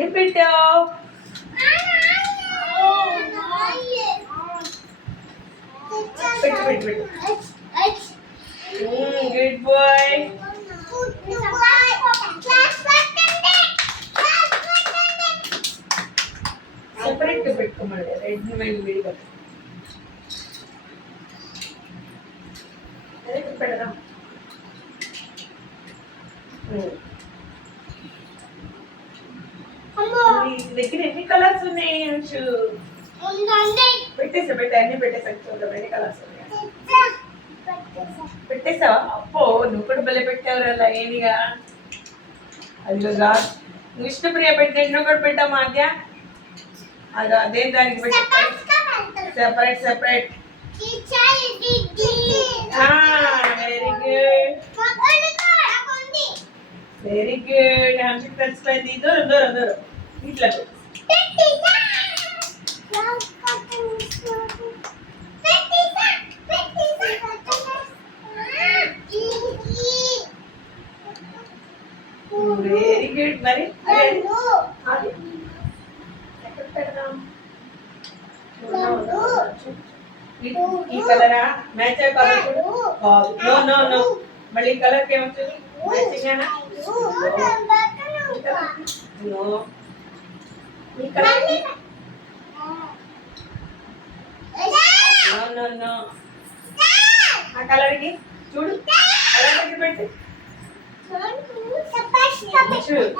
ఏం పెట్టావు? పెట్టు. Good boy. సెపరేట్ పెట్టుకోమని రెడ్ వైన్ విడిగా పెడదాం. దగ్గర ఎన్ని కలర్స్ ఉన్నాయి? పెట్టేసా అన్ని పెట్టేసా. చూద్దాం ఎన్ని కలర్స్ ఉన్నాయి. పెట్టేసావా? అప్పో నువ్వు కూడా బలే పెట్టావు అలా ఏనిగా. అదిగా విష్ణుప్రియ పెట్టిన నువ్వు కూడా పెట్టావు మాధ్య. అది అదే దానికి పెట్టి separate very good very good. Hundred కలిసిపోయింది. దూరం ఇట్లా వెరీ గుడ్. మరి ఈ కలరా మ్యాచ్ అయ్యే కలర్ నో మళ్ళీ కలర్ ఏమవుతుంది? మ్యాచింగ్ నో ఈ కలర్ నో ఆ కలర్కి చూడు కలర్ పెట్టి చూడు.